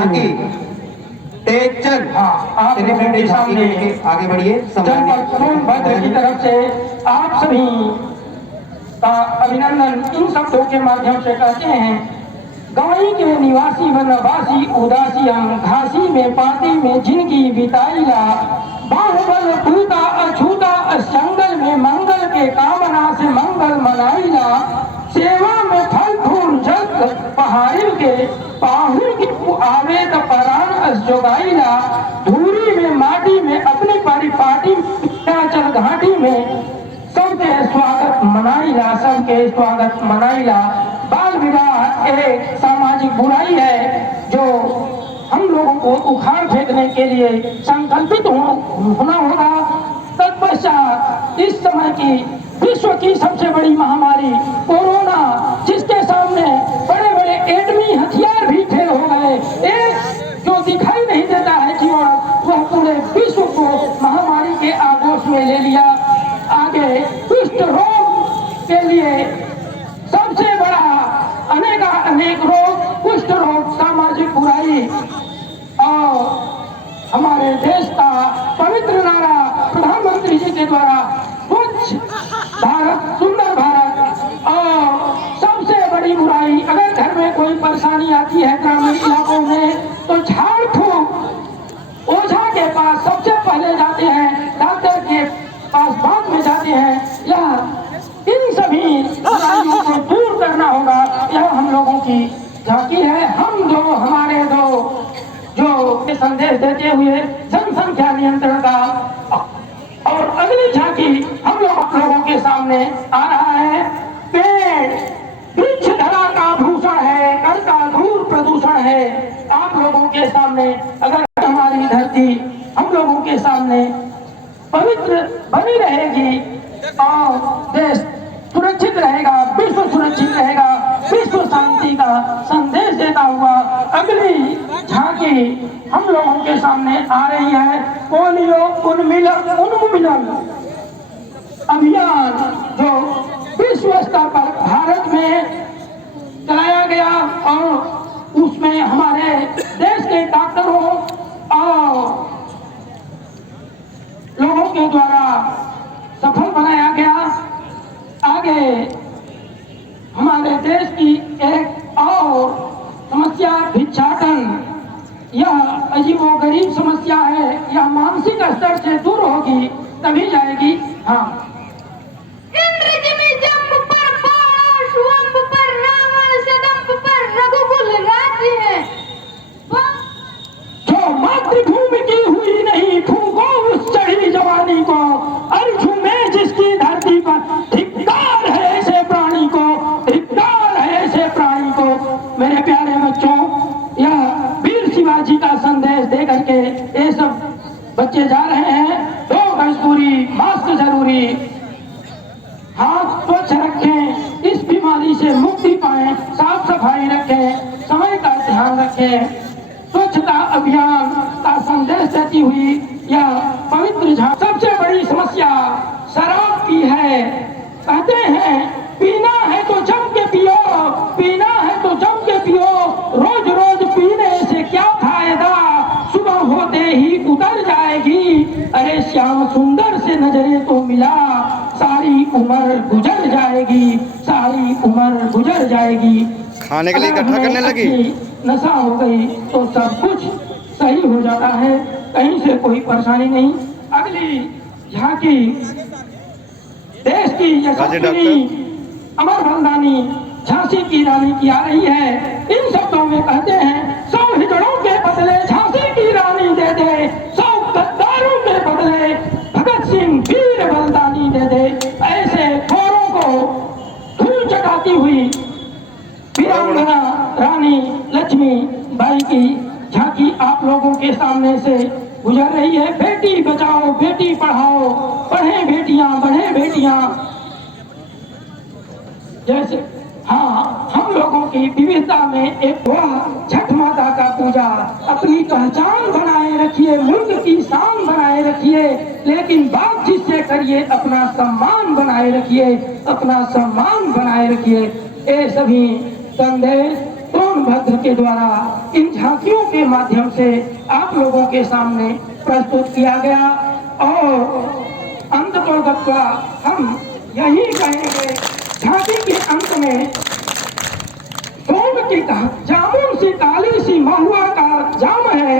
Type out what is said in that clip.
झांकी तेज चल। हाँ, आप सेलिब्रिटी सामने आगे बढ़िए। जनपद सोनभद्र की तरफ से आप सभी का अभिनंदन इन शब्दों के माध्यम से कहते हैं। गवई के निवासी वनवासी उदासी हम घासी में पाती में जिनकी बिताईला बाहुबल टूटा अछूता जंगल में मंगल के कामना से मंगल मनाईला सेवा में फल फूल जल पहाड़ी के पाहुल की आवेद परान अस जोगाईला धूरी में माटी में अपनी परिपाटी चल घाटी में सबके स्वागत मनाईला सबके स्वागत मनाईला। बाल विवाह एक सामाजिक बुराई है जो हम लोगों को उखाड़ फेंकने के लिए संकल्पित होना होगा। तत्पश्चात इस समय की विश्व की सबसे बड़ी महामारी कोरोना, जिसके सामने बड़े बड़े एटमी हथियार भी फेल हो गए, एक जो दिखाई नहीं देता है जीवन, वह पूरे विश्व को महामारी के आगोश में ले लिया। आगे कुष्ठ रोग के लिए सबसे बड़ा अनेक रोग कुष्ठ रोग सामाजिक बुराई और हमारे देश का पवित्र नारा प्रधानमंत्री जी के द्वारा स्वच्छ भारत सुंदर भारत और सबसे बड़ी बुराई, अगर घर में कोई परेशानी आती है ग्रामीण इलाकों में तो झाड़ फूक ओझा के पास सबसे पहले जाते हैं, डॉक्टर के पास बाद में जाते हैं। यह इन सभी बुराइयों को दूर करना होगा, यह हम लोगों की झांकी है। हम जो हमारे जो संदेश देते हुए जनसंख्या नियंत्रण का और अगली झांकी हम लोगों के सामने आ रहा है। पेड़ वृक्ष धरा का भूषण है, कर का धूल प्रदूषण है। आप लोगों के सामने अगर हमारी धरती हम लोगों के सामने पवित्र बनी रहेगी और देश सुरक्षित रहेगा, विश्व सुरक्षित रहेगा, विश्व शांति का संदेश देता हुआ अगली झांकी हम लोगों के सामने आ रही है। पोलियो उन्मूलन अभियान जो विश्व स्तर पर भारत में चलाया गया और उसमें हमारे देश के डॉक्टरों और लोगों के द्वारा सफल बनाया गया। आगे हमारे देश की एक और समस्या भिक्षाटन, यह अजीबोगरीब समस्या है, यह मानसिक स्तर से दूर होगी तभी जाएगी। हाँ, इंद्र में जंप पर पाश, वंप पर रावण, सदंप पर रघुकुल राज्य है। जो मातृभूमि की हुई नहीं फूको उस चढ़ी जवानी को, अर्जुन में जिसकी धरती पर धिक्कार है ऐसे प्राणी को, धिक्कार है ऐसे प्राणी को। मेरे प्यारे बच्चों, यह वीर शिवाजी का संदेश दे करके ये सब बच्चे जा रहे हैं। 2 गज दूरी, मास्क जरूरी, हाथ स्वच्छ रखें, इस बीमारी से मुक्ति पाएं, साफ सफाई रखें, समय का ध्यान रखें। स्वच्छता अभियान का संदेश देती हुई यह पवित्र झांकी। सबसे बड़ी समस्या शराब की है। कहते हैं पीना है तो जम के पियो, पीना है तो जम के पियो, रोज रोज पीने से क्या फायदा, सुबह होते ही उतर जाएगी। अरे श्याम सुंदर से नजरे तो मिला, सारी उम्र गुजर जाएगी, सारी उम्र गुजर जाएगी। खाने के लिए इकट्ठा करने लगी, नशा हो गई तो सब कुछ सही हो जाता है, कहीं से कोई परेशानी नहीं। अगली झांकी देश की यशस्विनी अमर बलिदानी झांसी की रानी की आ रही है। इन शब्दों में कहते हैं 100 हिजड़ों के बदले झांसी की रानी दे दे, 100 गद्दारों के बदले भगत सिंह वीर बलिदानी दे दे। ऐसे खोरों को धूल चटाती हुई वीरांगना रानी लक्ष्मी बाई की झांकी आप लोगों के सामने से गुजर रही है। बेटी बचाओ बेटी पढ़ाओ, पढ़े बेटियां बढ़े बेटियां। जैसे हाँ, हम लोगों की विविधता में एक वह छठ माता का पूजा, अपनी पहचान बनाए रखिए, मुल्क की शान बनाए रखिए, लेकिन बात जिससे करिए अपना सम्मान बनाए रखिए, अपना सम्मान बनाए रखिए। ये सभी संदेश सोनभद्र के द्वारा इन झांकियों के माध्यम से आप लोगों के सामने प्रस्तुत किया गया। और अंत तोड़गत्वा हम यही कहेंगे, झांकी के अंत में सोन की जामुन सी काली सी महुआ का जाम है,